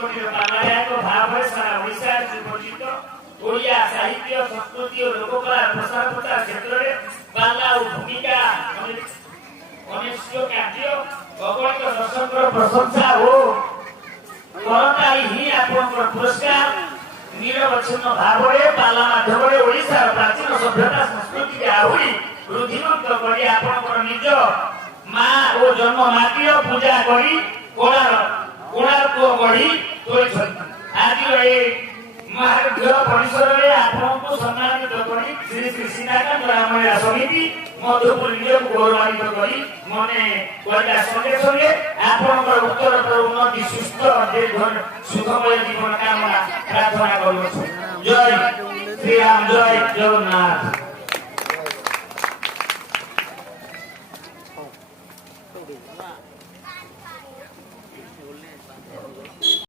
कोटिर बांग्लाको भावले सारा ओडिसा सुपरिचित ओडिया साहित्य संस्कृति और लोककला प्रसार प्रचार क्षेत्र में बांग्ला भूमिका अनिश्चित कार्य भगवत दर्शन प्रशंसा हो करता ही आपन पुरस्कार निरवच्छिन्न भावले बांग्ला माध्यमले ओडिसा प्राचीन सभ्यता संस्कृति के आहुरी रुधिमंत करी आपन निज माँ और जन्म माटी पूजा करी कोणार्क गढ़ी तोड़ी आज महाविद्यालय परिसर में आपको सम्मानित करी श्री श्री सीताकांत रामलीला समिति मधुपुर निज गौरवान्वित करी मने कहला संगे संगे आपनकर उत्तरोत्तर उन्नति सुस्थ सुखमय जीवन कामना प्रार्थना करूँ। जय श्री राम जय जगन्नाथ।